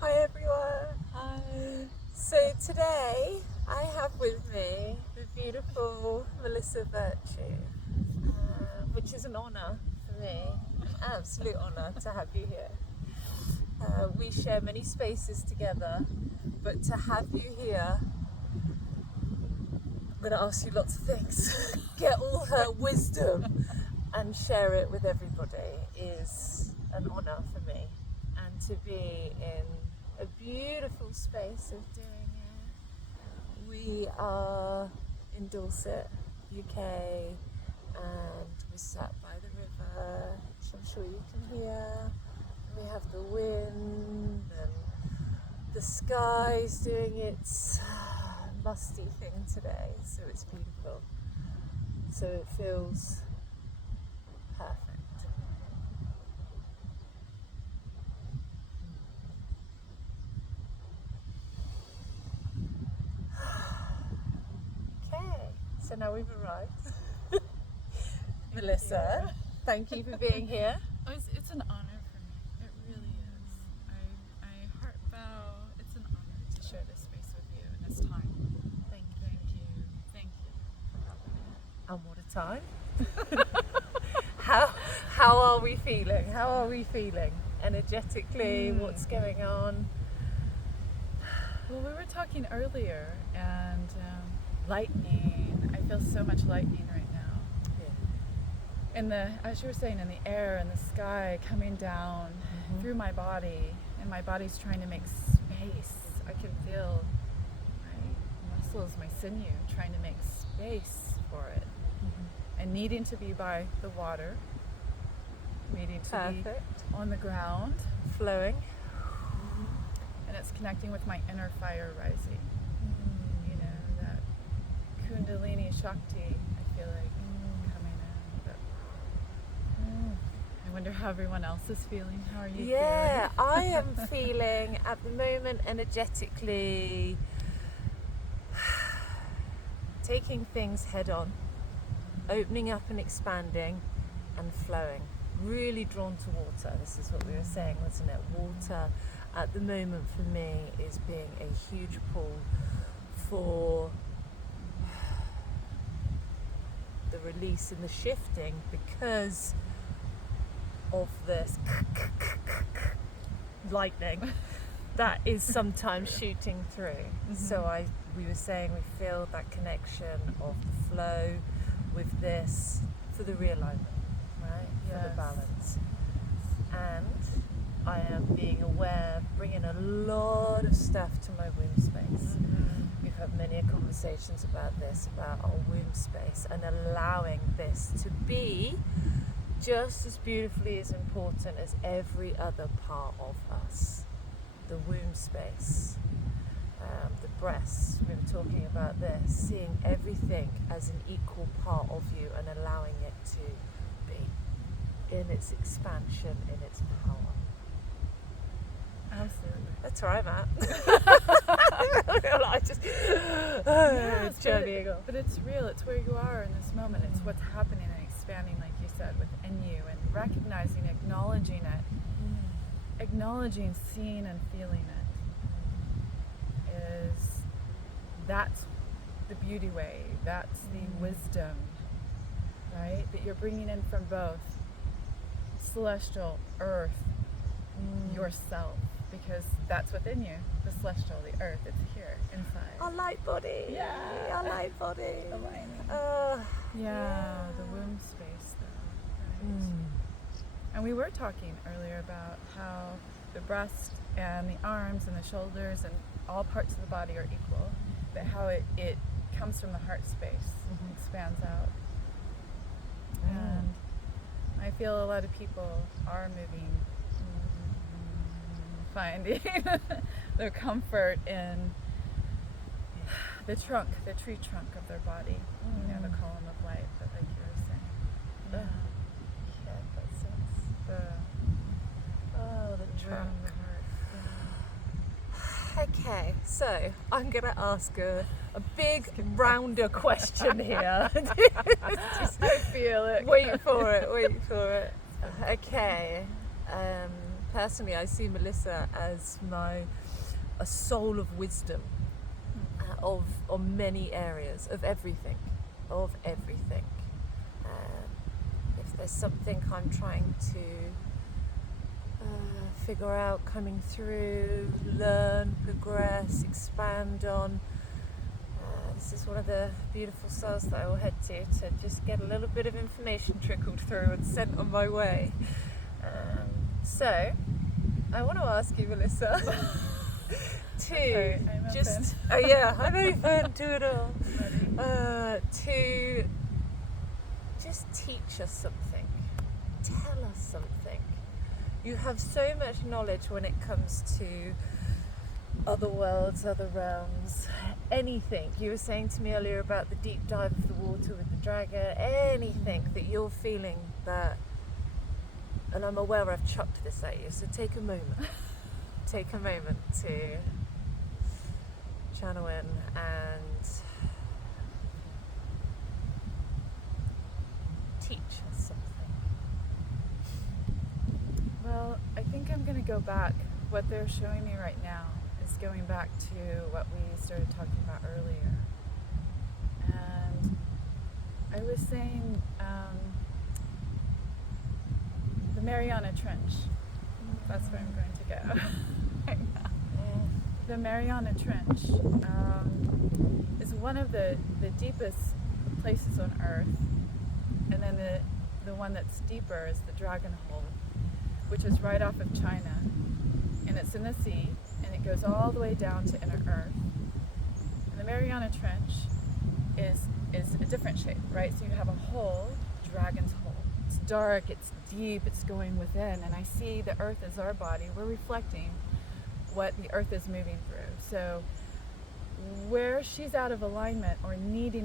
Hi everyone. Hi. So today I have with me the beautiful Melissa Virtue, which is an honour for me, an absolute honour to have you here. We share many spaces together, but to have you here, I'm going to ask you lots of things, get all her wisdom and share it with everybody is an honour for me. And to be in a beautiful space of doing it. We are in Dorset, UK, and we're sat by the river, which I'm sure you can hear. We have the wind and the sky's doing its musty thing today, so it's beautiful. So it feels perfect. Okay, so now we've arrived. Melissa, thank you for being here. Oh, it's an honor for me. It really is. I heart bow. It's an honor to share this space with you and this time. Thank you. Thank you. And what a time. How are we feeling? How are we feeling? Energetically, what's going on? Well, we were talking earlier, and lightning. I feel so much lightning right now. Yeah. As you were saying, in the air and the sky coming down through my body, and my body's trying to make space. I can feel my muscles, my sinew, trying to make space for it, and needing to be by the water, needing to be on the ground, Flowing. and it's connecting with my inner fire rising. You know, that Kundalini Shakti, I feel like coming in. But, I wonder how everyone else is feeling. How are you feeling? I am feeling at the moment energetically taking things head on, opening up and expanding and flowing. Really drawn to water. This is what we were saying, wasn't it? Water at the moment for me is being a huge pull for the release and the shifting because of this lightning that is sometimes shooting through. So we were saying we feel that connection of the flow with this for the realignment, right? For the balance. And I am being aware, bringing a lot of stuff to my womb space. We've had many conversations about this, about our womb space, and allowing this to be just as beautifully as important as every other part of us. The womb space, the breasts, we were talking about this, seeing everything as an equal part of you and allowing it to be in its expansion, in its power. Absolutely. That's where I'm at. I just journeying off. But it's real. It's where you are in this moment. It's what's happening and expanding, like you said, within you, and recognizing, acknowledging it, acknowledging, seeing, and feeling it. That's the beauty way. That's the wisdom, right? That you're bringing in from both celestial, earth, yourself. Because that's within you, the celestial, the earth, it's here, inside. Our light body. Yeah. Our light body. The womb space, though. Right? And we were talking earlier about how the breast and the arms and the shoulders and all parts of the body are equal, but how it comes from the heart space, expands out. And I feel a lot of people are moving, finding their comfort in the trunk, the tree trunk of their body, you know, the column of light that, like you were saying. Yeah, that sense. The trunk. Okay, so I'm going to ask a big rounder question here. I feel it. Wait for it. Okay. personally, I see Melissa as a soul of wisdom, of many areas, of everything. If there's something I'm trying to figure out, coming through, learn, progress, expand on, this is one of the beautiful souls that I will head to just get a little bit of information trickled through and sent on my way. So, I want to ask you, Melissa, I'm just, open. yeah, I'm open to it all, to just teach us something, tell us something. You have so much knowledge when it comes to other worlds, other realms, anything. You were saying to me earlier about the deep dive of the water with the dragon, anything that you're feeling that, and I'm aware I've chucked this at you, so take a moment to channel in and teach us something. Well, I think I'm going to go back. What they're showing me right now is going back to what we started talking about earlier. And I was saying the Mariana Trench. That's where I'm going to go right now. The Mariana Trench is one of the deepest places on Earth. And then the one that's deeper is the Dragon Hole, which is right off of China. And it's in the sea, and it goes all the way down to inner Earth. And the Mariana Trench is a different shape, right? So you have a hole, Dragon's Hole. It's dark, it's deep, it's going within, and I see the Earth as our body. We're reflecting what the Earth is moving through. So where she's out of alignment or needing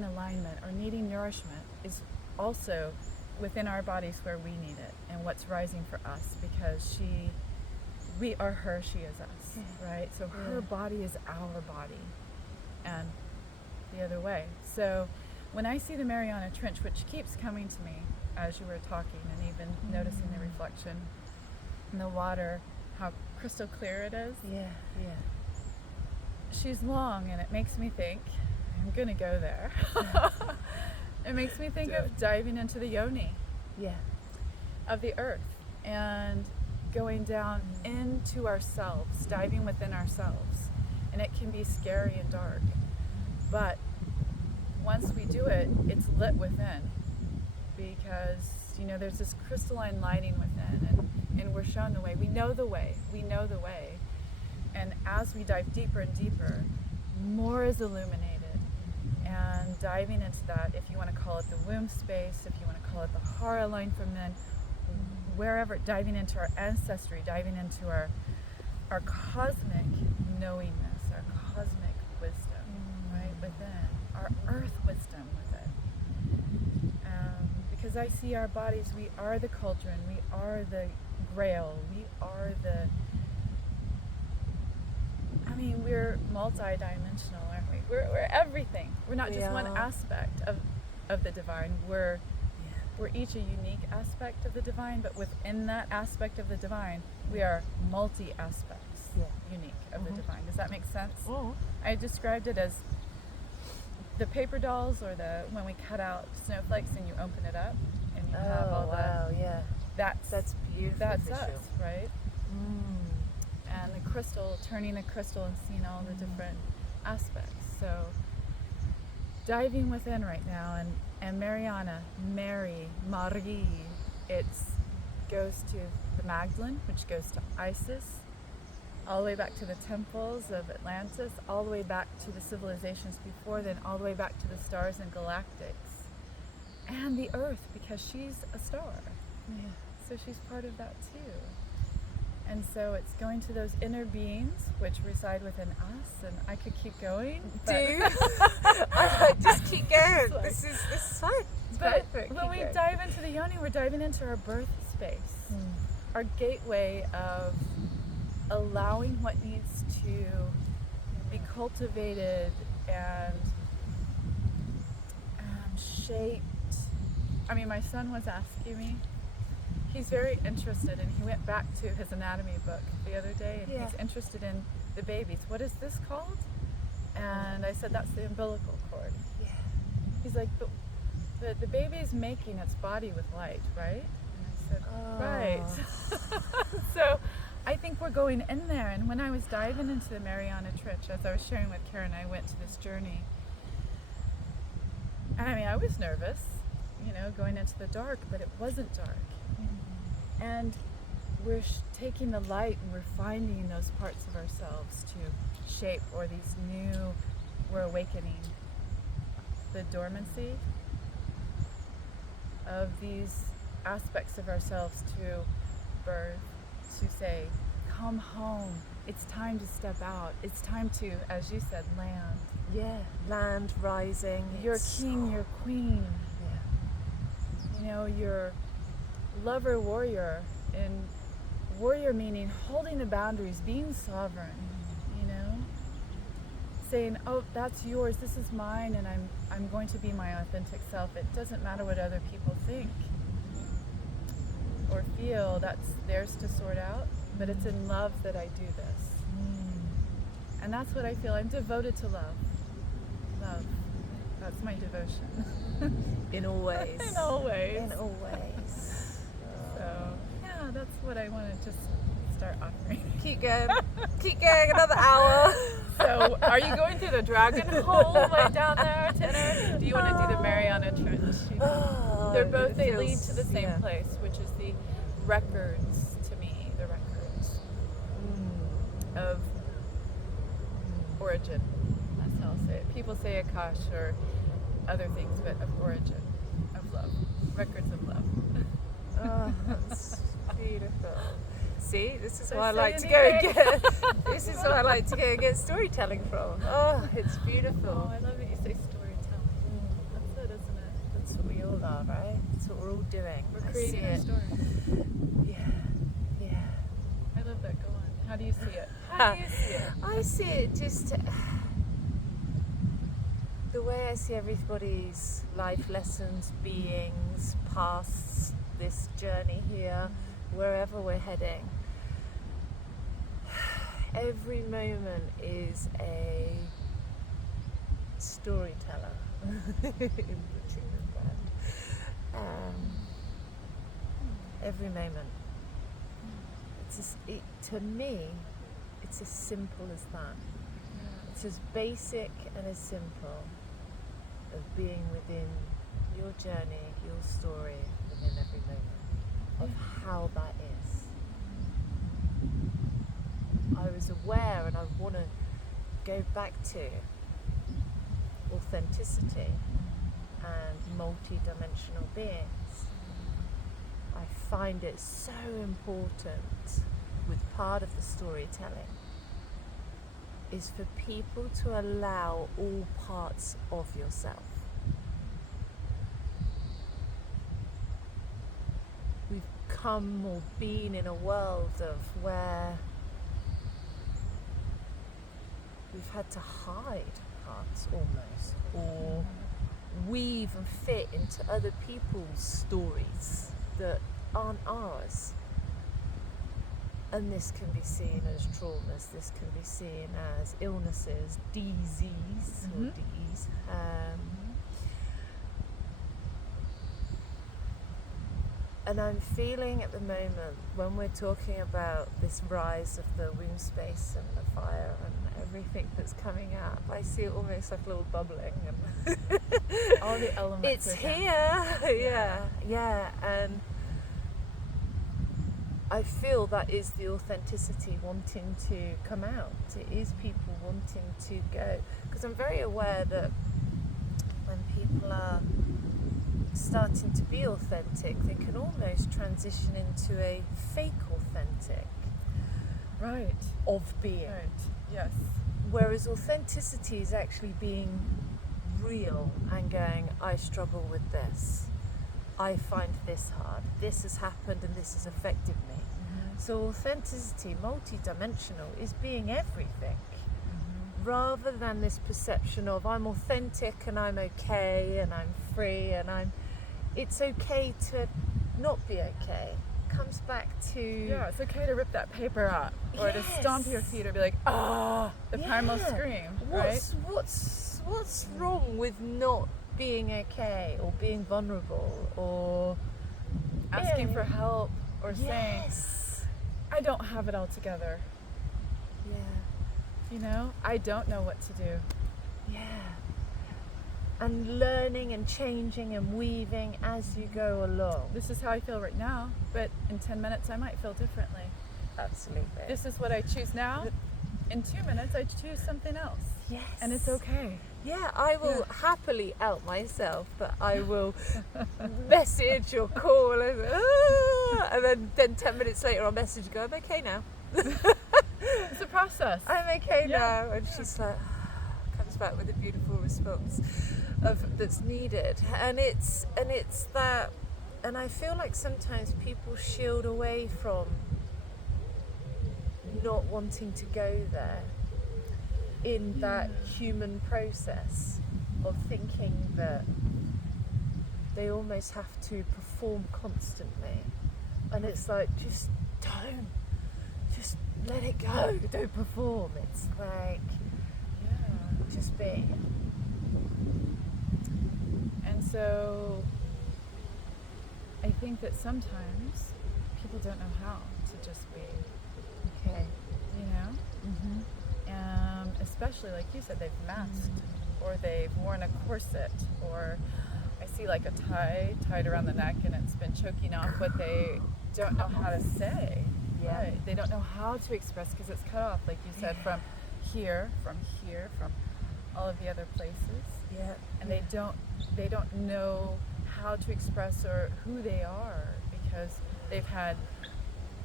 nourishment is also within our bodies where we need it and what's rising for us, because we are her, she is us, right? So her body is our body and the other way. So when I see the Mariana Trench, which keeps coming to me as you were talking, and even noticing the reflection in the water, how crystal clear it is. Yeah. She's long, and it makes me think, I'm going to go there. It makes me think of diving into the Yoni of the earth and going down into ourselves, diving within ourselves. And it can be scary and dark. But once we do it, it's lit within, because there's this crystalline lighting within, and we're shown the way. We know the way. And as we dive deeper and deeper, more is illuminated. And diving into that, if you want to call it the womb space, if you want to call it the Hara line from then, wherever, diving into our ancestry, diving into our cosmic knowingness, our cosmic wisdom, right within, our earth wisdom within. Because I see our bodies, we are the cauldron, we are the grail, we are we're multi-dimensional, aren't we? We're everything. We're not just one aspect of the divine. We're each a unique aspect of the divine, but within that aspect of the divine, we are multi-aspects, unique of the divine. Does that make sense? I described it as the paper dolls, or when we cut out snowflakes and you open it up and you have all that's beautiful. That's visual. us, right? And the crystal, turning the crystal and seeing all the different aspects. So diving within right now, and Mariana, Mary, Marie, it goes to the Magdalene, which goes to Isis, all the way back to the temples of Atlantis, all the way back to the civilizations before then, all the way back to the stars and galactics, and the earth, because she's a star. So she's part of that too. And so it's going to those inner beings which reside within us, and I could keep going. Just keep going. This is fun. It's but perfect. when we dive into the Yoni, we're diving into our birth space, our gateway of allowing what needs to be cultivated and shaped. My son was asking me. he's very interested, and he went back to his anatomy book the other day, and Yeah. he's interested in the babies. What is this called? And I said, that's the umbilical cord. Yeah. He's like, but the baby is making its body with light, right? And I said, right. So I think we're going in there. And when I was diving into the Mariana Trench, as I was sharing with Karen, I went to this journey. And I mean, I was nervous, going into the dark, but it wasn't dark. And we're taking the light and we're finding those parts of ourselves to shape, or these we're awakening the dormancy of these aspects of ourselves to birth, to say, come home. It's time to step out. It's time to, as you said, land. Yeah, land rising. You're king, you're queen. Yeah. You're lover, warrior. And warrior meaning holding the boundaries, being sovereign. Saying, oh, that's yours, this is mine, and I'm going to be my authentic self. It doesn't matter what other people think or feel. That's theirs to sort out. But it's in love that I do this. And that's what I feel. I'm devoted to love. Love. That's my devotion. In all ways. In all ways. In all ways. So, yeah, that's what I want to just start offering. Keep going. Keep going, another hour. So, are you going through the dragon hole right down there, Tanner? Do you want to do the Mariana Trench? They lead to the same place, which is the records, to me, the records of origin. That's how I'll say it. People say Akash or other things, but of origin, of love. Records of love. Oh, that's beautiful. See, this is So why I say like to go and anything. get. This is why I like to go and get storytelling from. Oh, it's beautiful. Oh, I love it. You say storytelling. That's it, isn't it? That's what we all are, right? That's what we're all doing. We're I creating see our it. story. Yeah, yeah. I love that. Go on. How do you see it? How do you see it? I see it just the way I see everybody's life lessons, beings, paths, this journey here, wherever we're heading. Every moment is a storyteller. Every moment. To me, it's as simple as that. It's as basic and as simple of being within your journey, your story, within every moment of how that is. I was aware, and I want to go back to authenticity and multi-dimensional beings. I find it so important with part of the storytelling is for people to allow all parts of yourself. We've come or been in a world of where we've had to hide parts almost, or weave and fit into other people's stories that aren't ours. And this can be seen as traumas, this can be seen as illnesses, disease, or Ds. And I'm feeling at the moment, when we're talking about this rise of the womb space and the fire and everything that's coming up, I see it almost like a little bubbling. And All the elements. it's here, yeah. And I feel that is the authenticity wanting to come out. It is people wanting to go. Because I'm very aware that when people are starting to be authentic, they can almost transition into a fake authentic Right. of being. Right. Yes. Whereas authenticity is actually being real and going, I struggle with this. I find this hard. This has happened and this has affected me. So authenticity, multi-dimensional, is being everything. Rather than this perception of I'm authentic and I'm okay and I'm free and it's okay to not be okay. comes back to it's okay to rip that paper out, or to stomp your feet, or be like, the primal scream, right? What's wrong with not being okay, or being vulnerable, or asking for help, or saying, yes, I don't have it all together. yeah, You know, I don't know what to do. yeah. And learning and changing and weaving as you go along. This is how I feel right now, but in 10 minutes I might feel differently. Absolutely. This is what I choose now. In 2 minutes I choose something else. Yes. And it's okay. Yeah, I will happily out myself, but I will message or call and then 10 minutes later I'll message and go, I'm okay now. It's a process. I'm okay now. And she's like, comes back with a beautiful response that's needed. And it's that, and I feel like sometimes people shield away from not wanting to go there in that human process of thinking that they almost have to perform constantly. And it's like, just let it go, don't perform. It's like, just be. And so I think that sometimes people don't know how to just be. Okay. You know? Especially, like you said, they've masked, or they've worn a corset, or I see like a tie tied around the neck and it's been choking off what they don't know how to say. Yeah. Right. They don't know how to express because it's cut off, like you said, from here, from all of the other places. Yeah. And they don't know how to express or who they are because they've had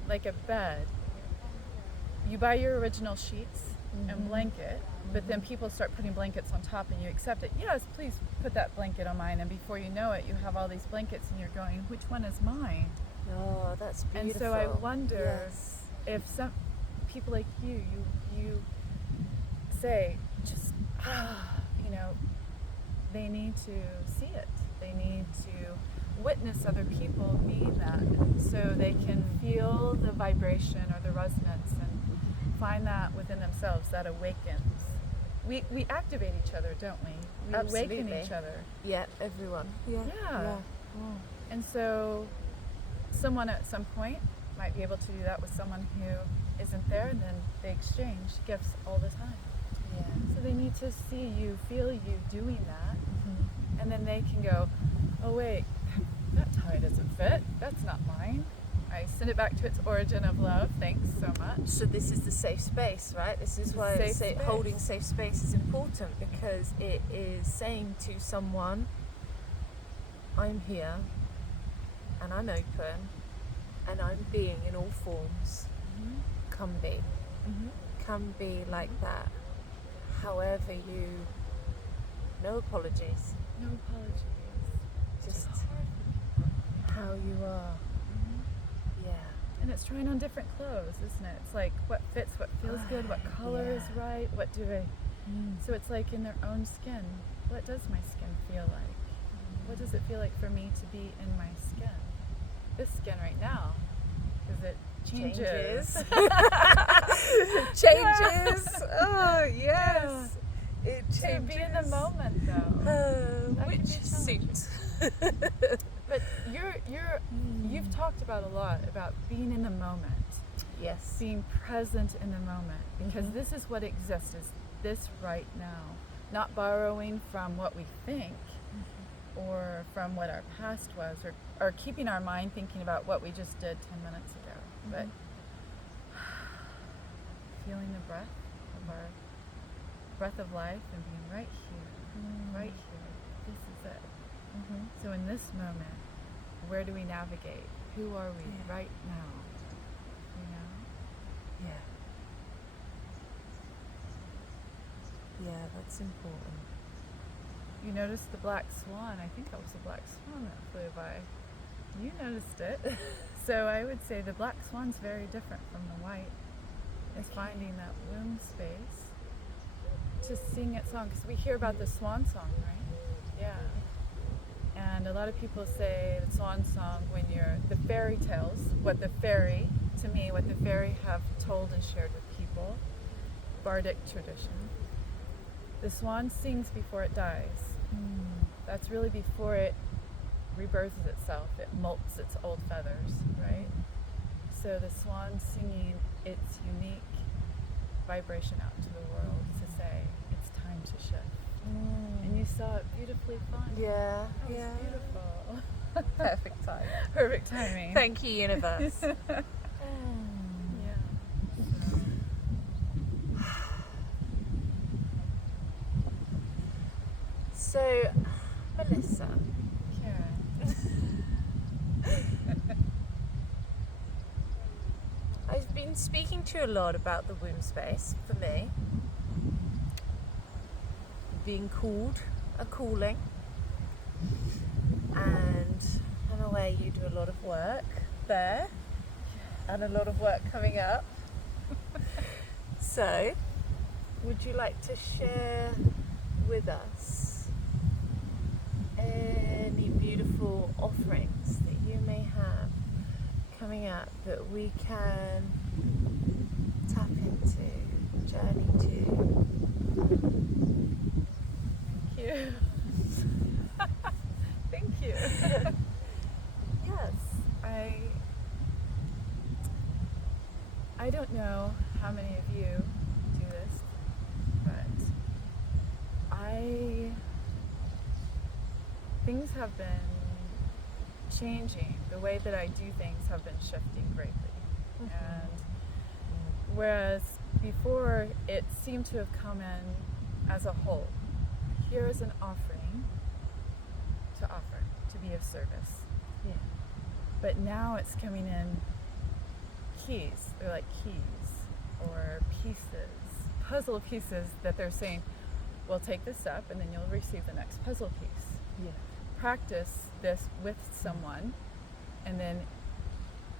like a bed. You buy your original sheets and blanket, but then people start putting blankets on top and you accept it. Yes, please put that blanket on mine. And before you know it, you have all these blankets and you're going, which one is mine? Oh, that's beautiful. And so I wonder if some people like you say, just, you know, they need to see it. They need to witness other people being that so they can feel the vibration or the resonance and find that within themselves, that awakens. We activate each other, don't we? We awaken each other. Yeah, everyone. Yeah. Oh. And so someone at some point might be able to do that with someone who isn't there, and then they exchange gifts all the time. Yeah. So they need to see you, feel you doing that, and then they can go, oh wait, that tie doesn't fit, that's not mine. I send it back to its origin of love, thanks so much. So this is the safe space, right? This is why holding safe space is important, because it is saying to someone, I'm here, and I'm open, and I'm being in all forms. Come be. Come be like that. However you, no apologies. No apologies. Just how you are. Yeah. And it's trying on different clothes, isn't it? It's like what fits, what feels good, what color is right, what do I... So it's like in their own skin. What does my skin feel like? What does it feel like for me to be in my skin? This skin right now, because it changes. Changes. Oh, yes. It changes. To be in the moment, though. Which suits. But you've talked about a lot about being in the moment. Yes. Being present in the moment, because this is what exists, is this right now. Not borrowing from what we think or from what our past was, or keeping our mind thinking about what we just did 10 minutes ago. But feeling the breath of life and being right here, right here. This is it. So in this moment, where do we navigate? Who are we right now? You know? Yeah, that's important. You noticed the black swan. I think that was a black swan that flew by. You noticed it. So I would say the black swan's very different from the white. It's finding that womb space to sing its song. Because we hear about the swan song, right? Yeah. And a lot of people say the swan song when you're the fairy tales, what the fairy have told and shared with people, bardic tradition. The swan sings before it dies. That's really before it rebirths itself. It molts its old feathers, right? So the swan singing its unique vibration out to the world to say it's time to shift. And you saw it beautifully fun. Yeah, That was beautiful. Perfect time. Perfect timing. Thank you, universe. Yeah. So, Melissa. Karen. I've been speaking to you a lot about the womb space for me. Being called, a calling. And in a way you do a lot of work there and a lot of work coming up. So, would you like to share with us any beautiful offerings that you may have coming up that we can tap into, journey to? Thank you. Thank you. Yes, I don't know how many of you do this, but things have been changing. The way that I do things have been shifting greatly. And whereas before it seemed to have come in as a whole, here is an offering to offer, to be of service. Yeah. But now it's coming in keys. They're like keys or pieces, puzzle pieces that they're saying, well, take this step and then you'll receive the next puzzle piece. Yeah. Practice this with someone and then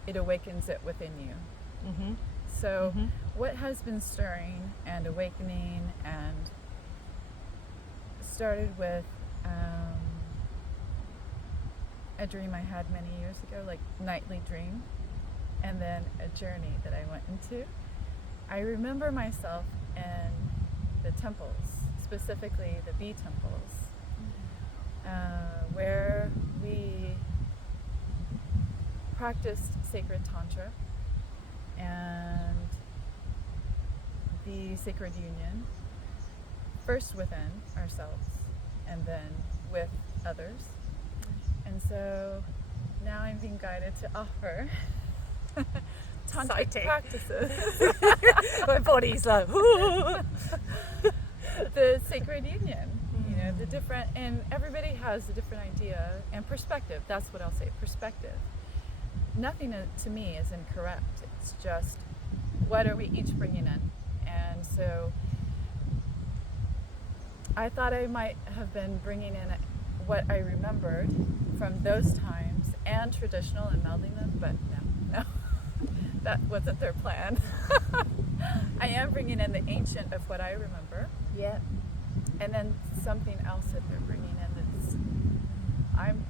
it awakens it within you. So what has been stirring and awakening and started with a dream I had many years ago, like nightly dream, and then a journey that I went into. I remember myself in the temples, specifically the bee temples, where we practiced sacred tantra and the sacred union, first within ourselves and then with others. And so now I'm being guided to offer tantric Exciting. practices. My body's like, The sacred union, you know, the different, and everybody has a different idea and perspective. That's what I'll say, perspective. Nothing to me is incorrect. It's just, what are we each bringing in? And so I thought I might have been bringing in what I remembered from those times and traditional and melding them, but no, that wasn't their plan. I am bringing in the ancient of what I remember. yeah. And then something else that they're bringing in that's I'm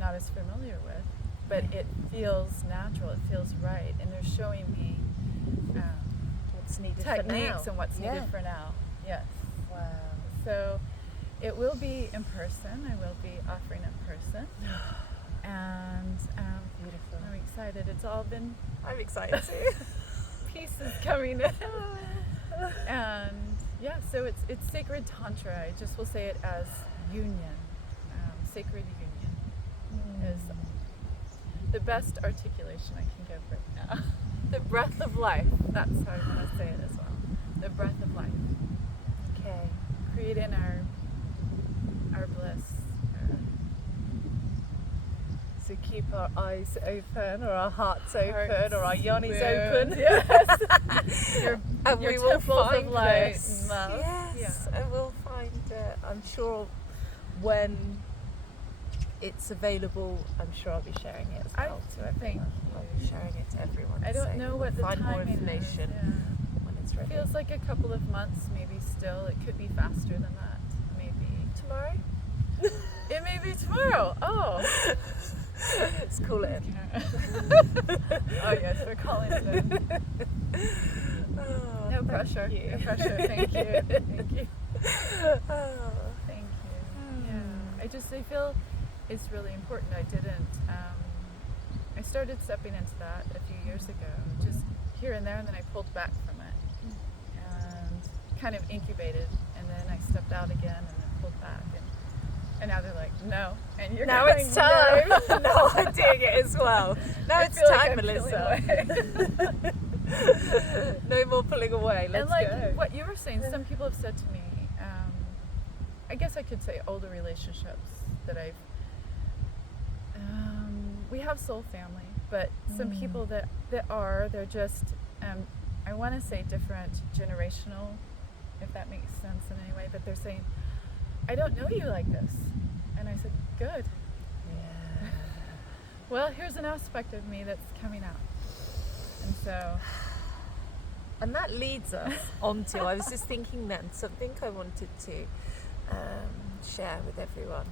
not as familiar with, but it feels natural, it feels right, and they're showing me What's needed techniques for now. and what's needed for now. Yes. Wow. So it will be in person. I will be offering in person, and Beautiful. I'm excited. It's all been I'm excited too. pieces coming in. And yeah, so it's sacred tantra. I just will say it as union. Sacred union is the best articulation I can give right now. The breath of life. That's how I want to say it as well. The breath of life. Okay. Create in our bliss. So keep our eyes open, or our hearts open, Hearts or our yonis open. open. Yes. And your we will temples find of light this. and love. Yes, Yeah. I will find it. I'm sure when it's available, I'm sure I'll be sharing it as well to thank everyone. I'll be you. sharing it to everyone. I so don't know what the find more timing information is. when it's Yeah. ready. Feels like a couple of months, maybe still. It could be faster than that, maybe. Tomorrow? It may be tomorrow. Oh. Let's call it in. Oh yes, we're calling it in. Oh, No pressure. you. No pressure. Thank you. Thank you. Oh. Thank you. Yeah. I feel it's really important. I started stepping into that a few years ago, just here and there, and then I pulled back from it and kind of incubated, and then I stepped out again and then pulled back, and now they're like, no, and you're Now going, it's time. no. No, I'm doing it as well. Now it's feel like time, I'm Melissa. No more pulling away. Let's and like go. what you were saying, some people have said to me, I guess I could say older relationships that we have soul family, but some people they're just, I want to say different generational, if that makes sense in any way, but they're saying, I don't know you like this. And I said, good. Yeah. Well, here's an aspect of me that's coming out. And so... And that leads us onto, I was just thinking then, something I wanted to share with everyone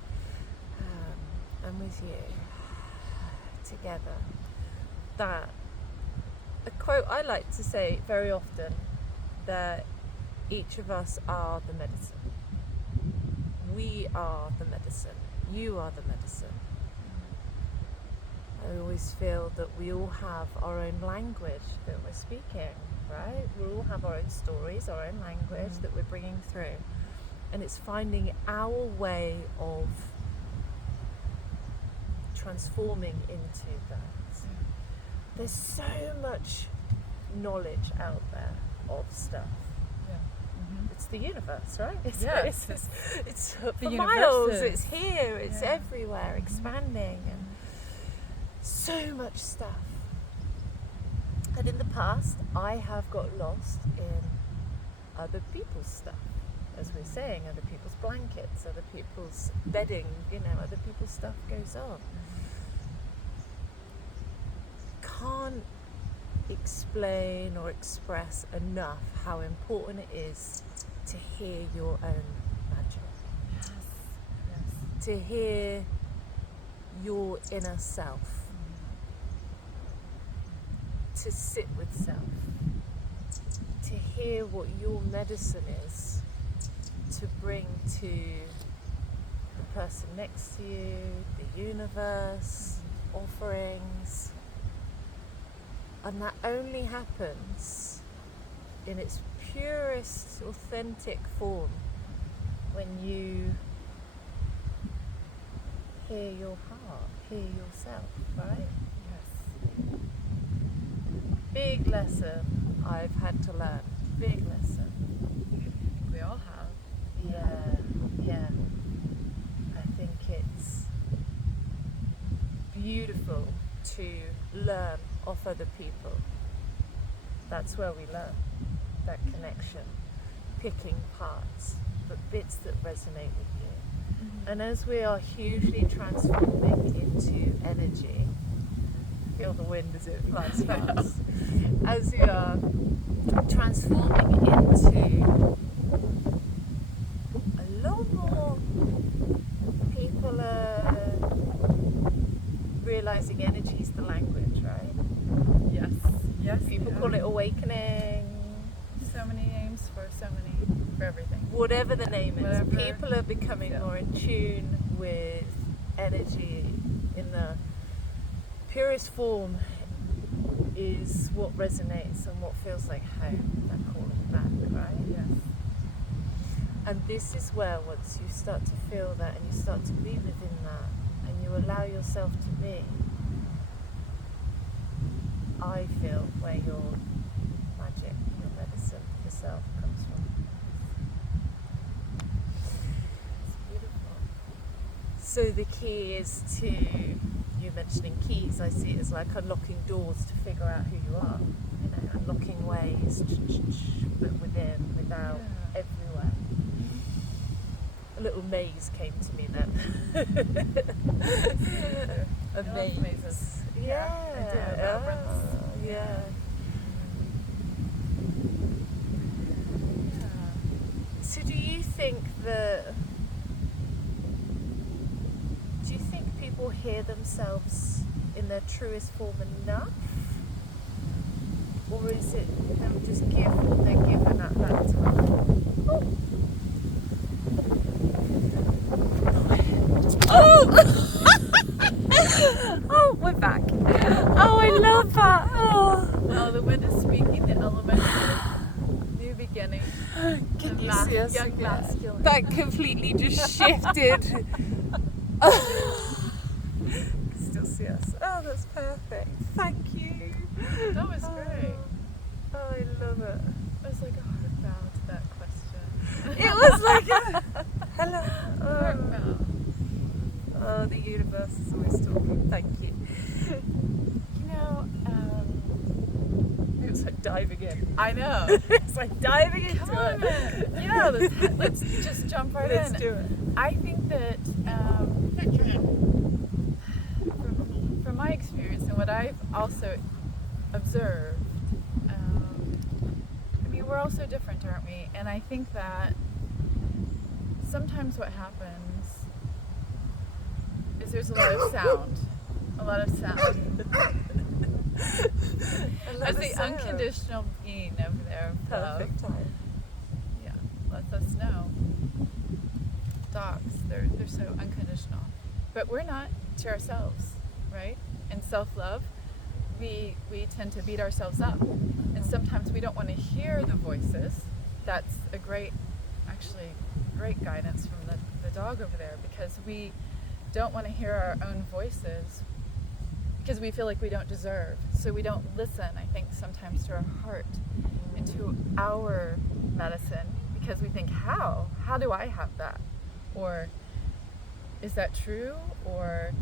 and with you together. That a quote I like to say very often, that each of us are the medicine. We are the medicine. You are the medicine. I always feel that we all have our own language that we're speaking, right? We all have our own stories, our own language that we're bringing through. And it's finding our way of transforming into that. There's so much knowledge out there of stuff. It's the universe, right? It's for the miles, universe. it's here, it's everywhere, expanding, and so much stuff. And in the past, I have got lost in other people's stuff, as we're saying, other people's blankets, other people's bedding, other people's stuff goes on. Can't explain or express enough how important it is to hear your own magic. Yes. To hear your inner self. To sit with self. To hear what your medicine is to bring to the person next to you, the universe, offerings. And that only happens in its purest, authentic form when you hear your heart, hear yourself, right? Yes. Big lesson I've had to learn. Big lesson. We all have. Yeah. I think it's beautiful to learn off other people. That's where we learn that connection, picking parts, but bits that resonate with you. And as we are hugely transforming into energy, feel the wind as it flies past, as we are transforming into a lot more people are realizing energy is the language, right? Yes. Yes. People call it awakening. So many names for everything. Whatever the name is, Whatever. people are becoming more in tune with energy in the purest form is what resonates and what feels like home, that calling back, right? Yes. And this is where once you start to feel that and you start to be within that and you allow yourself to be, I feel where your magic, your medicine, yourself comes from. It's beautiful. So the key is to, you mentioning keys, I see it as like unlocking doors to figure out who you are. Unlocking ways, but within, without, everywhere. A little maze came to me then. A maze. Mazes. Yeah. I do. Labyrinths. Yeah. So do you think that people hear themselves in their truest form enough? Or is it them just give what they're given at that time? Oh, we're back. Oh, I love that. Oh. Well, the wind is speaking, the element is new beginning. Can you see us young again? masculine. That completely just shifted. Still see us. Oh, that's perfect. Thank you. That was great. Oh, I love it. It was like a heart bow to that question. It was like a hello. Heart bow. Oh, the universe is always talking. Thank you. You know, It was like diving in. I know. It's like diving into Come on, it. man. Yeah, let's just jump right Let's in. do it. I think that from my experience and what I've also observed, I mean, we're all so different, aren't we? And I think that sometimes what happens is there's a lot of sound. A lot of sound. As the unconditional being over there of love, Perfect time. yeah, lets us know. Dogs, they're so unconditional. But we're not to ourselves, right? In self-love, we tend to beat ourselves up. And sometimes we don't want to hear the voices. That's a great guidance from the dog over there, because we don't want to hear our own voices because we feel like we don't deserve. So we don't listen, I think, sometimes to our heart and to our medicine, because we think, how do I have that? Or is that true? Or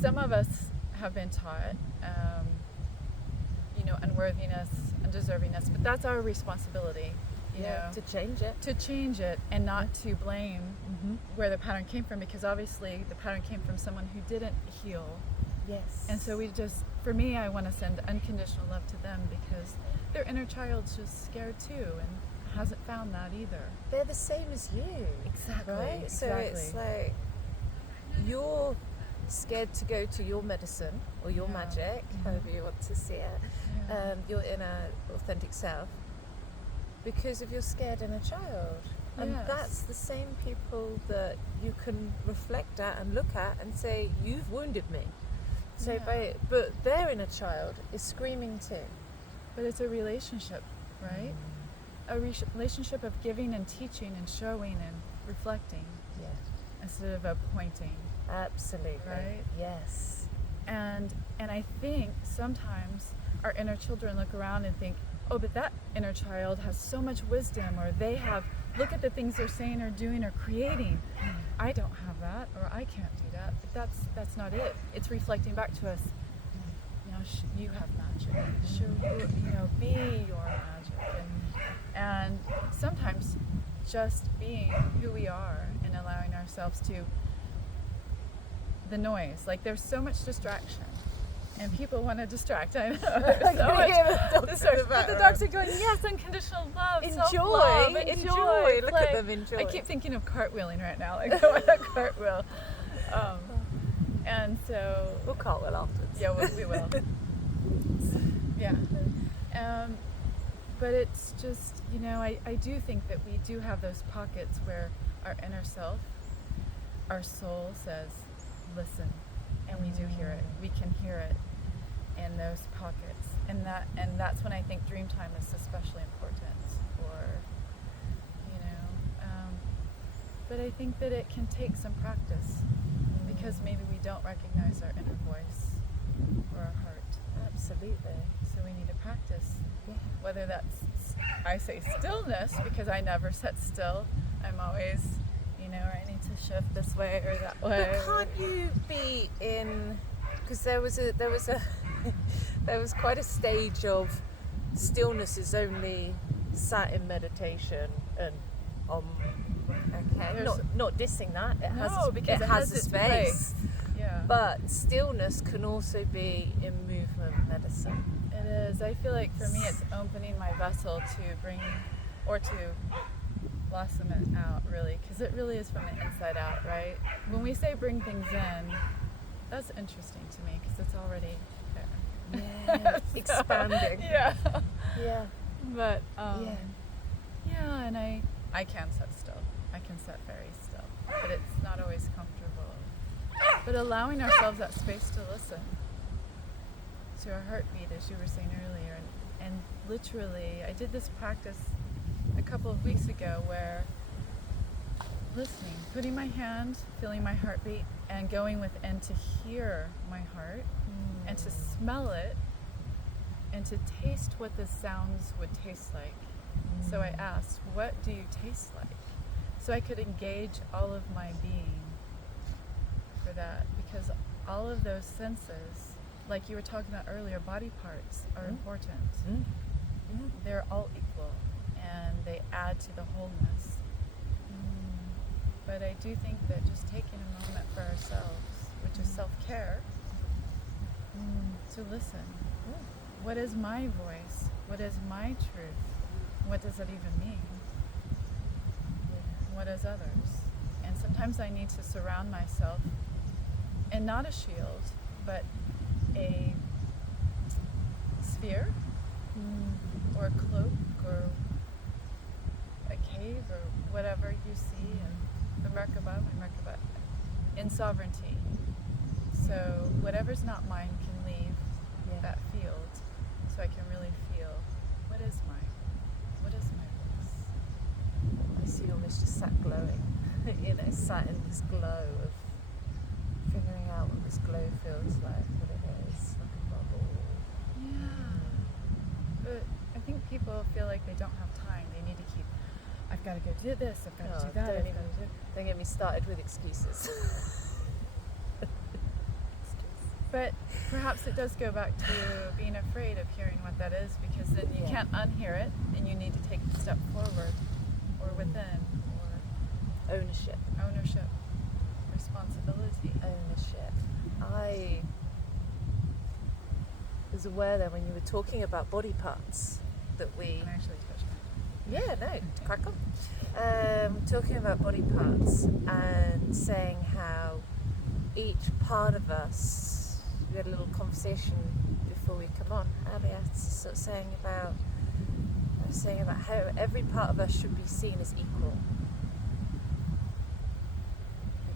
some of us have been taught, unworthiness, undeservingness, but that's our responsibility, you know, to change it. to change it and not to blame where the pattern came from, because obviously the pattern came from someone who didn't heal. Yes. And so for me, I want to send unconditional love to them, because their inner child's just scared too and hasn't found that either. They're the same as you. Exactly. Right? So it's like you're scared to go to your medicine or your magic, however you want to see it, your inner authentic self, because of your scared inner child. And that's the same people that you can reflect at and look at and say, you've wounded me. So but their inner child is screaming too. But it's a relationship, right? A relationship of giving and teaching and showing and reflecting, instead of pointing. Absolutely. Right? Yes. And I think sometimes our inner children look around and think, oh, but that inner child has so much wisdom, or look at the things they're saying or doing or creating. I don't have that, or I can't do that. But that's not it. It's reflecting back to us. You have magic. Be your magic. And sometimes just being who we are and allowing ourselves to the noise. Like, there's so much distraction. And people want to distract. I know. There's so much. But the dogs are going, yes, unconditional love, self-love, enjoy. Look play. at them enjoy. I keep thinking of cartwheeling right now, like going a cartwheel. And so we'll cartwheel afterwards. Yeah, we will. Yeah. But it's just, I do think that we do have those pockets where our inner self, our soul says, listen. And we do hear it. We can hear it in those pockets, and that's when I think dream time is especially important. But I think that it can take some practice, because maybe we don't recognize our inner voice or our heart. Absolutely. So we need to practice. Whether that's, I say stillness, because I never sit still. I'm always, I need to shift this way or that way. But can't you be in? Because there was quite a stage of stillness is only sat in meditation and okay, not dissing that. It has a space. Yeah. But stillness can also be in movement medicine. It is. I feel like for me, it's opening my vessel to bring, or to blossom it out, really, because it really is from the inside out, right? When we say bring things in, That's interesting to me because it's already there. Yeah, expanding. Yeah. Yeah. But Yeah. yeah, and I can sit still. I can sit very still, but it's not always comfortable. But allowing ourselves that space to listen to our heartbeat, as you were saying earlier, and literally, I did this practice a couple of weeks ago where listening, putting my hand, feeling my heartbeat, and going within to hear my heart and to smell it and to taste what the sounds would taste like. So I asked, what do you taste like? So I could engage all of my being for that, because all of those senses, like you were talking about earlier, body parts are important. They're all equal and they add to the wholeness. But I do think that just taking a moment for ourselves, which is self-care, to listen. What is my voice? What is my truth? What does it even mean? What is others? And sometimes I need to surround myself, and not a shield, but a sphere, or a cloak, or a cave, or whatever you see in the Merkaba, in sovereignty. So whatever's not mine can leave that field, so I can really feel what is mine. What is my voice? I see you almost just sat glowing, sat in this glow of figuring out what this glow feels like, what it is, like a bubble. Yeah. But I think people feel like they don't have time. They need to keep, I've got to go do this, I've got to do that. Don't get me started with excuses. But perhaps it does go back to being afraid of hearing what that is, because then you can't unhear it, and you need to take a step forward, or within, or Ownership, responsibility. I was aware then when you were talking about body parts that we... And actually touched on Yeah, no, crack on. Talking about body parts and saying how each part of us, we had a little conversation before we come on earlier, sort of saying about how every part of us should be seen as equal,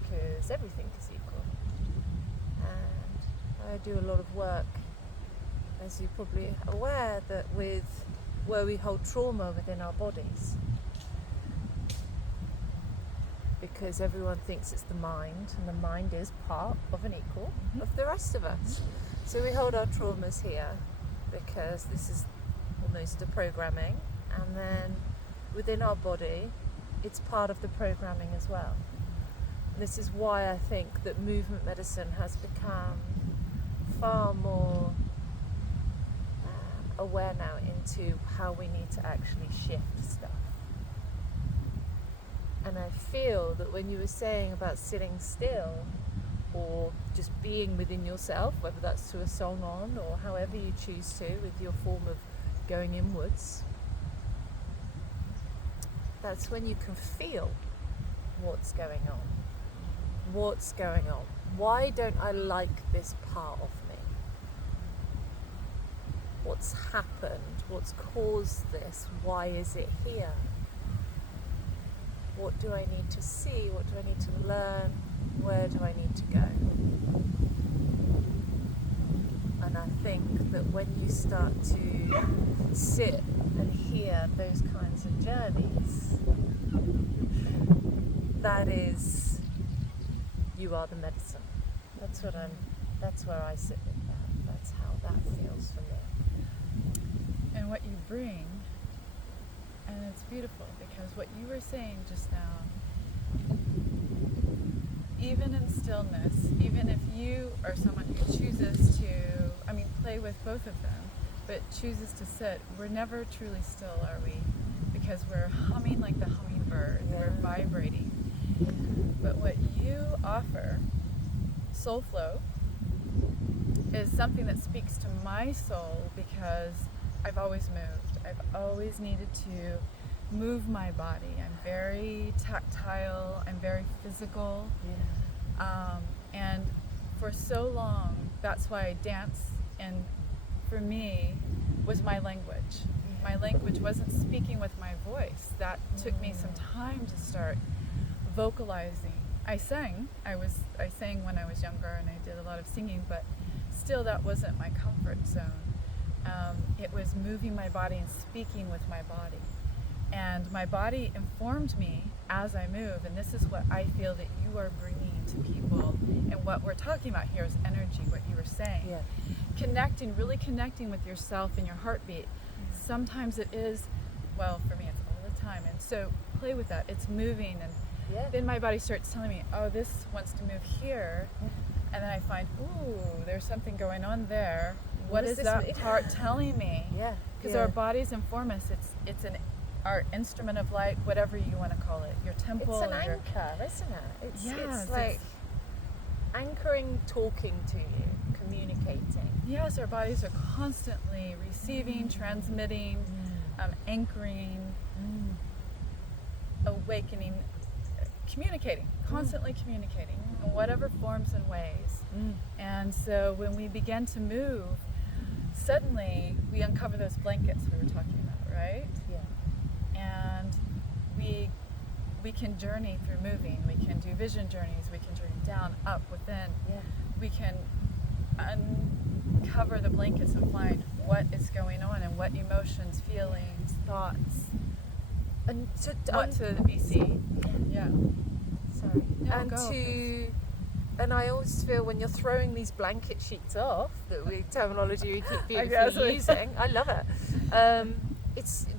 because everything is equal. And I do a lot of work, as you're probably aware, that with where we hold trauma within our bodies, because everyone thinks it's the mind, and the mind is part of an equal of the rest of us. So we hold our traumas here because this is almost a programming, and then within our body it's part of the programming as well. And this is why I think that movement medicine has become far more aware now into how we need to actually shift stuff. And I feel that when you were saying about sitting still or just being within yourself, whether that's to a song on or however you choose to with your form of going inwards, that's when you can feel what's going on. What's going on? Why don't I like this part of me? What's happened? What's caused this? Why is it here? What do I need to see? What do I need to learn? Where do I need to go? And I think that when you start to sit and hear those kinds of journeys, that is, you are the medicine. That's where I sit with that. That's how that feels for me. And what you bring, and it's beautiful, because what you were saying just now, even in stillness, even if you are someone who chooses to, play with both of them, but chooses to sit, we're never truly still, are we? Because we're humming like the hummingbird, we're vibrating. But what you offer, Soul Flow, is something that speaks to my soul, because I've always moved. I've always needed to move my body. I'm very tactile, I'm very physical. And for so long, that's why dance, and for me, was my language. My language wasn't speaking with my voice. That took me some time to start vocalizing. I sang. I sang when I was younger, and I did a lot of singing, but still that wasn't my comfort zone. It was moving my body and speaking with my body. And my body informed me as I move, and this is what I feel that you are bringing to people. And what we're talking about here is energy, what you were saying. Yeah. Really connecting with yourself and your heartbeat. Sometimes it is, well, for me it's all the time. And so play with that. It's moving, and then my body starts telling me, oh, this wants to move here. And then I find, ooh, there's something going on there. What is that part telling me? Yeah. Because our bodies inform us. It's our instrument of light, whatever you want to call it, your temple. It's an anchor, isn't it? It's like it's anchoring, talking to you, communicating. Yes, our bodies are constantly receiving, transmitting, anchoring, awakening, communicating, constantly communicating in whatever forms and ways. And so when we begin to move, suddenly we uncover those blankets we were talking about, right? Yeah. And we can journey through moving. We can do vision journeys. We can journey down, up, within. Yeah. We can uncover the blankets and find what is going on and what emotions, feelings, thoughts, And what to be seen. Yeah. Sorry. No, And go. and I always feel when you're throwing these blanket sheets off, that terminology we keep guess. beautifully using. I love it.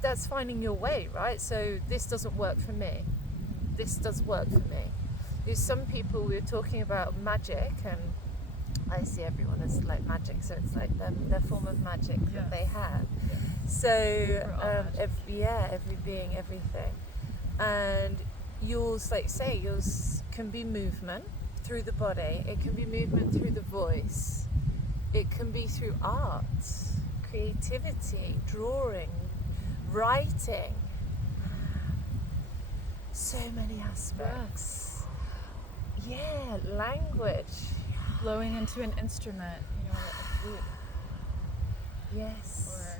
That's finding your way, right? So this doesn't work for me. This does work for me. There's some people, we were talking about magic, and I see everyone as like magic, so it's like their form of magic that they have. So every being, everything, and yours, like say, yours can be movement through the body. It can be movement through the voice. It can be through art, creativity, drawing, writing. So many aspects. Yeah, language. Blowing into an instrument, a flute. Yes. Or,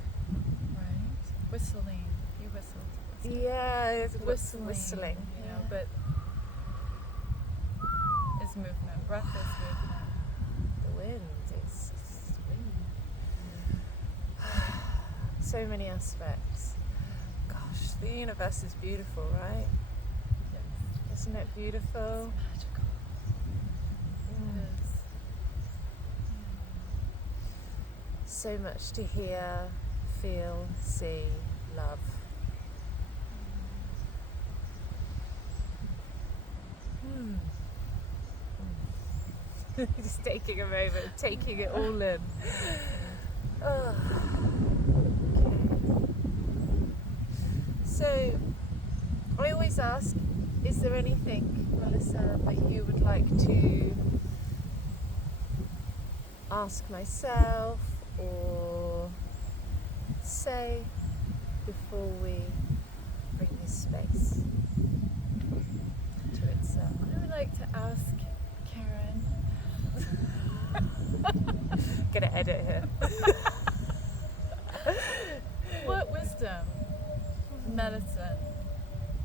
right? Whistling. You whistled. Yeah, it's Whistling. But is movement. Breath is movement. The wind. It's wind. So many aspects. Gosh, the universe is beautiful, right? Yes. Isn't it beautiful? Magical. It is. So much to hear, feel, see, love. Just taking a moment, taking it all in. Oh. Okay. So, I always ask, is there anything, Melissa, that you would like to ask myself or say before we bring this space to itself? I would like to ask Karen. Gonna edit here. What wisdom, medicine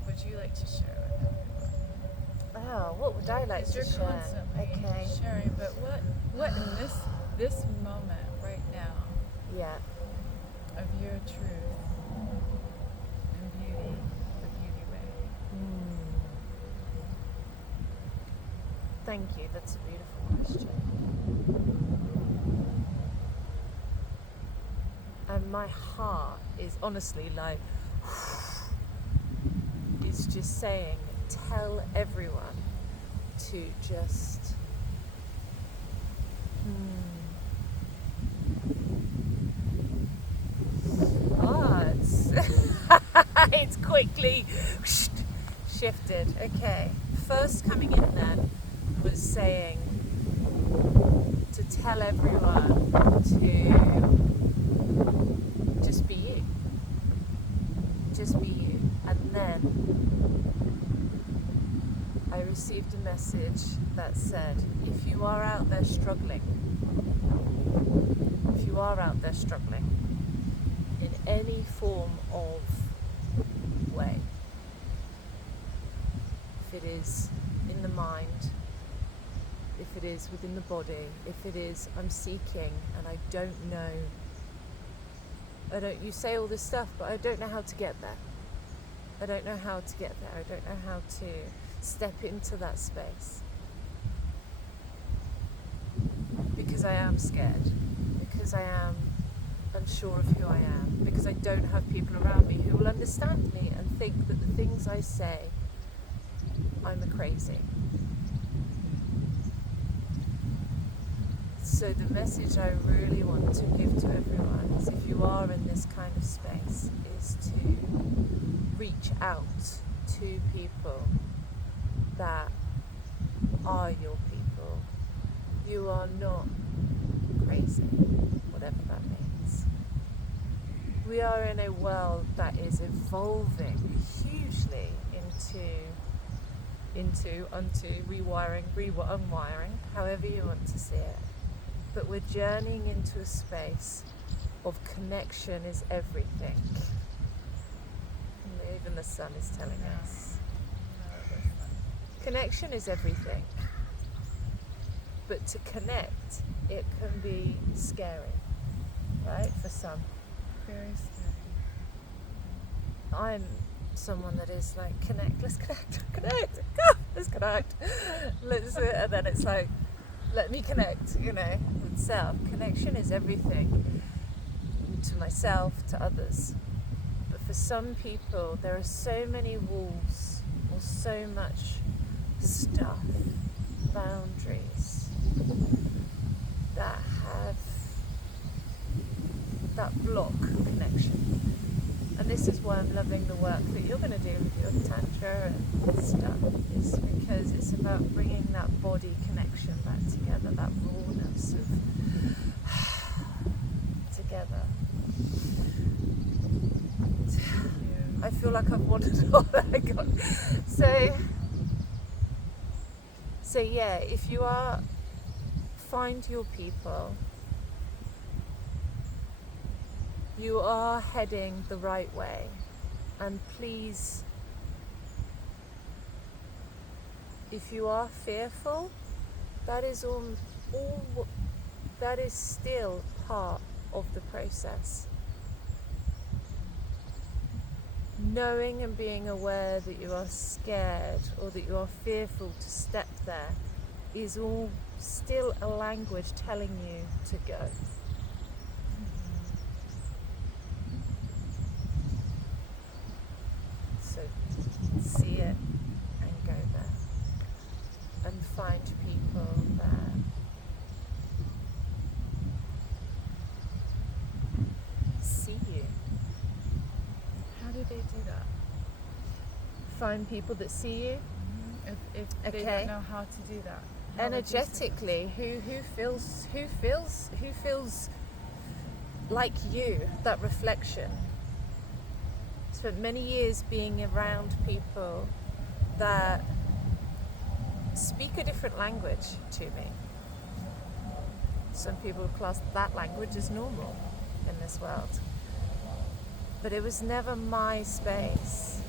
would you like to share with everyone? Oh, what would I like to You're share? constantly Okay. sharing, but what in this moment right now Yeah. of your truth and beauty, the beauty way? Thank you. That's a beautiful question. And my heart is honestly like, it's just saying, tell everyone to just it's quickly shifted. Okay, first coming in then was saying to tell everyone to just be you. Just be you. And then I received a message that said, if you are out there struggling, in any form of way, if it is in the mind, if it is within the body, if it is I'm seeking and I don't know, you say all this stuff, but I don't know how to get there. I don't know how to get there. I don't know how to step into that space. Because I am scared. Because I am unsure of who I am. Because I don't have people around me who will understand me and think that the things I say, I'm a crazy. So the message I really want to give to everyone is, if you are in this kind of space, is to reach out to people that are your people. You are not crazy, whatever that means. We are in a world that is evolving hugely onto rewiring, unwiring, however you want to see it. But we're journeying into a space of connection is everything. Even the sun is telling us. Connection is everything. But to connect, it can be scary, right? For some. Very scary. I'm someone that is like, let's connect, let's connect. And then it's like, let me connect, with self. Connection is everything, to myself, to others. But for some people, there are so many walls, or so much stuff, boundaries, that block connection. And this is why I'm loving the work that you're going to do with your tantra and stuff, is because it's about bringing that body connection back together, that rawness of together. I feel like I've wandered all that I got. So yeah, if you are, find your people. You are heading the right way, and please, if you are fearful, that is that is still part of the process. Knowing and being aware that you are scared or that you are fearful to step there is all still a language telling you to go. So see it and go there, and find people that see you. How do they do that? Find people that see you. If they don't know how to do that. Energetically, who feels like you, that reflection. Spent many years being around people that speak a different language to me. Some people class that language as normal in this world. But it was never my space.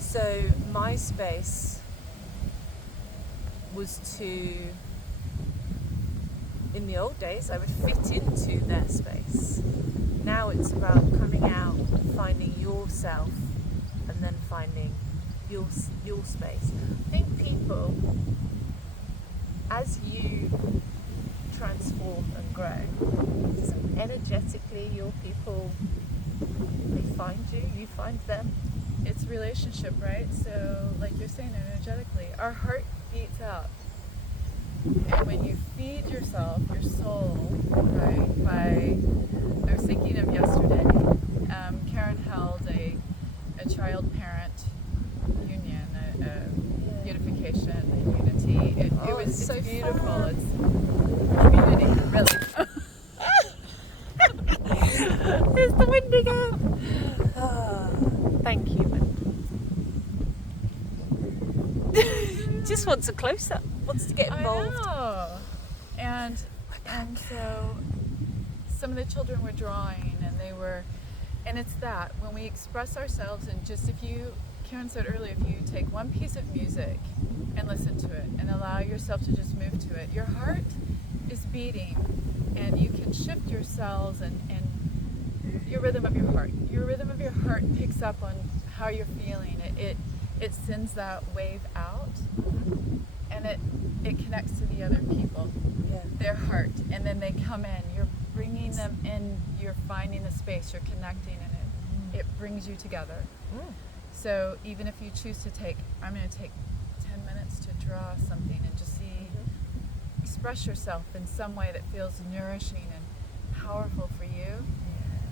So my space was to, in the old days, I would fit into their space. Now it's about coming out, finding yourself, and then finding your space. I think people, as you transform and grow, so energetically your people, they find you, you find them. It's relationship, right? So like you're saying, energetically, our heart beats out. And when you feed yourself, your soul, right, I was thinking of yesterday, Karen held a child-parent union, a unification, a unity. It was it's so beautiful. fun. It's community, really. It's the wind again. Thank you, wind. just wants a close-up, wants to get involved. I know. And so some of the children were drawing, and it's that when we express ourselves, and just Karen said earlier, if you take one piece of music and listen to it and allow yourself to just move to it, your heart is beating, and you can shift your cells and your rhythm of your heart. Your rhythm of your heart picks up on how you're feeling. It sends that wave out, and it connects to the other people, their heart, and then they come in. You're bringing them in. You're finding the space. You're connecting, and it brings you together. So even if you choose to I'm going to take 10 minutes to draw something and just express yourself in some way that feels nourishing and powerful for you,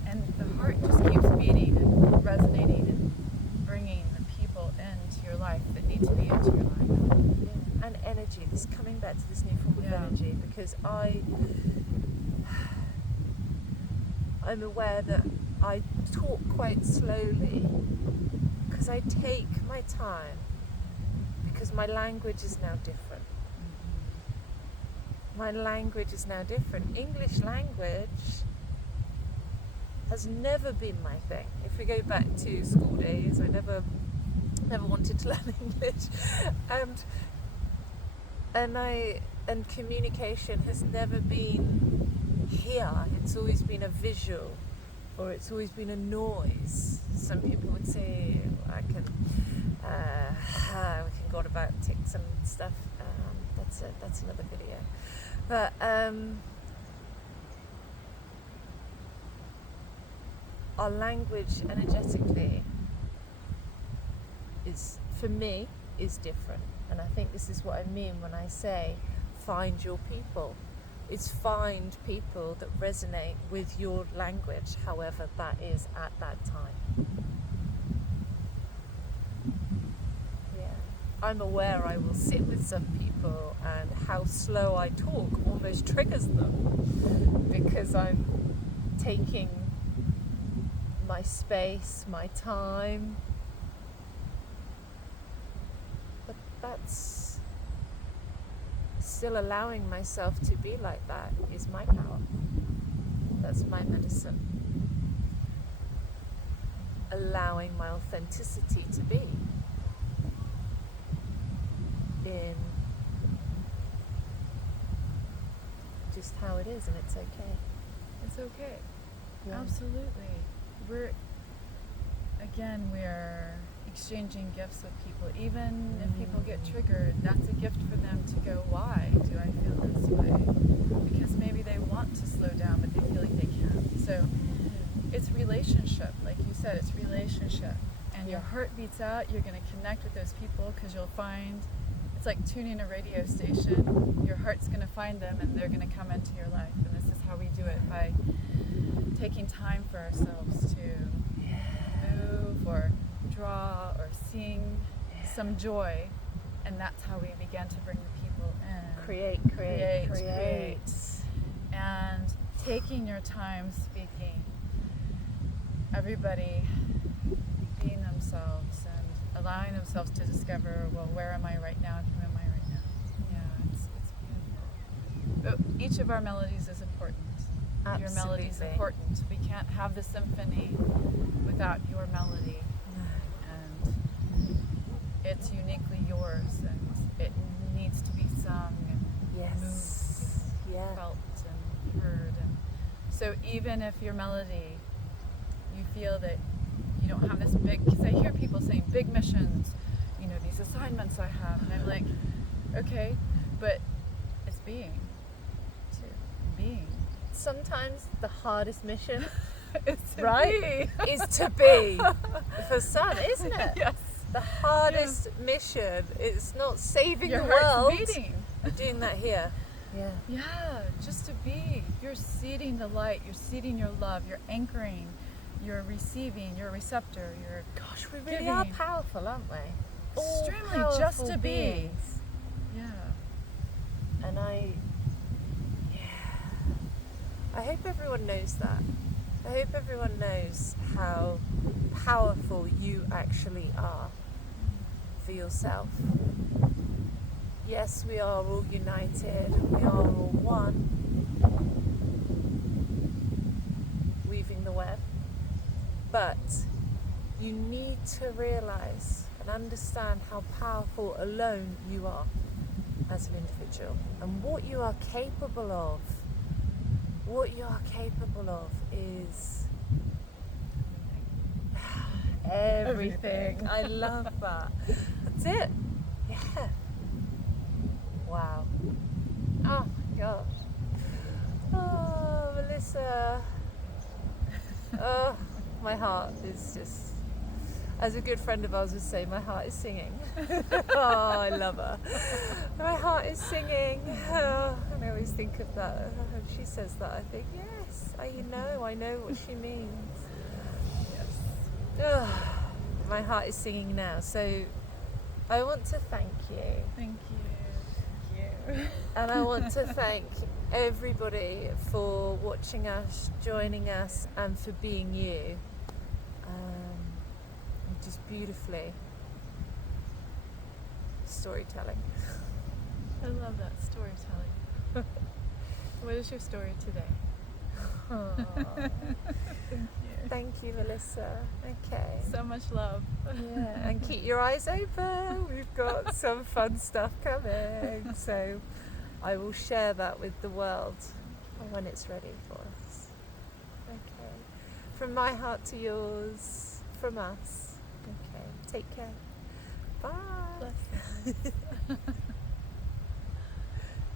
and the heart just keeps beating and resonating and bringing the people into your life that need to be into your life. And energy, this coming back to this new form of energy, because I'm aware that I talk quite slowly because I take my time, because my language is now different. My language is now different. English language has never been my thing. If we go back to school days, I never wanted to learn English, and communication has never been here. It's always been a visual, or it's always been a noise. Some people would say we can go on about ticks and stuff. That's another video. But our language energetically for me is different, and I think this is what I mean when I say find your people. It's find people that resonate with your language, however that is at that time. I'm aware I will sit with some people, and how slow I talk almost triggers them, because I'm taking my space, my time. But that's still allowing myself to be like that is my power. That's my medicine. Allowing my authenticity to be in just how it is, and it's okay. It's okay. Yeah. Absolutely. We're exchanging gifts with people. Even if people get triggered, that's a gift for them to go, why do I feel this way? Because maybe they want to slow down, but they feel like they can't. So it's relationship. Like you said, it's relationship. And your heart beats out, you're going to connect with those people, because you'll find, it's like tuning a radio station. Your heart's going to find them, and they're going to come into your life. And this is how we do it, by taking time for ourselves to move or draw or sing some joy, and that's how we begin to bring the people in. Create. And taking your time speaking, everybody being themselves and allowing themselves to discover, well, where am I right now and who am I right now? Yeah, it's beautiful. But each of our melodies is important. Absolutely. Your melody is important. We can't have the symphony without your melody. And it's uniquely yours, and it needs to be sung and moved and felt and heard. And so even if your melody, you feel that you don't have this big, because I hear people saying big missions, these assignments I have, and I'm like, okay, but it's being. Sometimes the hardest mission is to be for some, isn't it? Yes. The hardest mission. It's not saving your the world. Heart's beating. We're doing that here. Yeah, just to be. You're seeding the light, you're seeding your love, you're anchoring, you're receiving, you're a receptor, you're we really giving. are powerful, aren't we? Extremely, just to be. Yeah. And I hope everyone knows that. I hope everyone knows how powerful you actually are for yourself. Yes, we are all united, we are all one, weaving the web. But you need to realize and understand how powerful alone you are as an individual, and what you are capable of. What you are capable of is everything. I love that. That's it. Yeah. Wow. Oh my gosh. Oh, Melissa. Oh, my heart is just, as a good friend of ours would say, my heart is singing. Oh, I love her. My heart is singing. Oh, and I always think of that. When she says that, I think, yes, I know what she means. Yes. Oh, my heart is singing now. So I want to thank you. Thank you. Thank you. And I want to thank everybody for watching us, joining us, and for being you. Just beautifully storytelling. I love that storytelling. What is your story today? Aww. Thank you. Thank you, Melissa. Okay. So much love. Yeah, and keep your eyes open. We've got some fun stuff coming. So I will share that with the world when it's ready for us. Okay. From my heart to yours, from us. Okay. Take care. Bye. Bless you.